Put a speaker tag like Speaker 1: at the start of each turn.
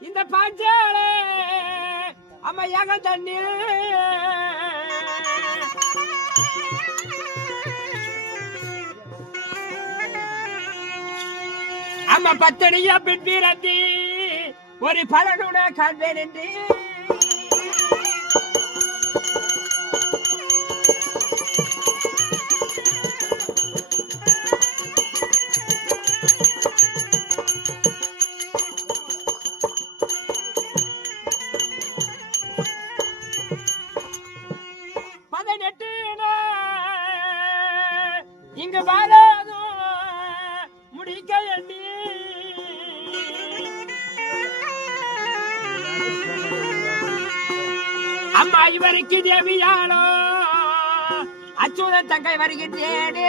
Speaker 1: இந்த பாஞ்சாலே அம்மா ஏக தண்ணி? அம்மா பத்தடியா பின்பிரந்தி ஒரு பலனுடைய கண்டறிந்தி பதினெட்டு இங்கு வாழாதோ முடிக்க எண்ணி. அம்மா இவருக்கு தேவியாளோ. அச்சுத தங்கை வருகின்றேனே.